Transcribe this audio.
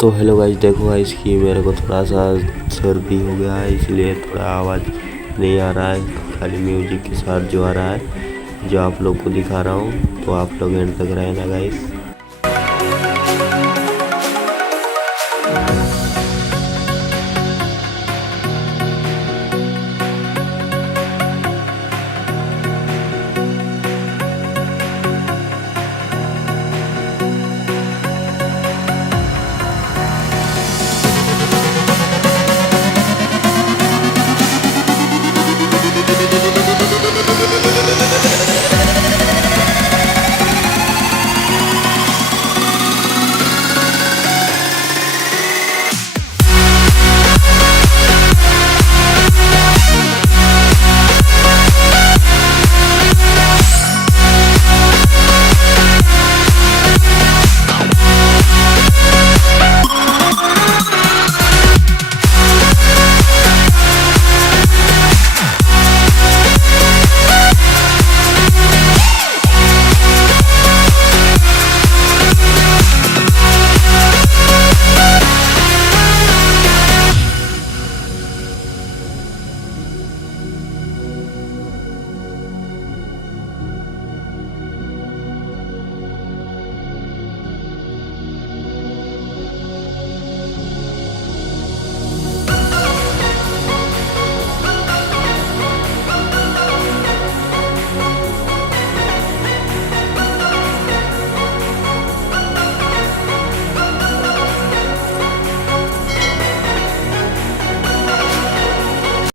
तो hello guys, देखो guys कि मेरे को थोड़ा सा सर्दी हो गया है, इसलिए थोड़ा आवाज़ नहीं आ रहा है। खाली म्यूजिक के साथ जो आ रहा है, जो आप लोग को दिखा रहा हूँ, तो आप लोग एंड तक रहना गाइस।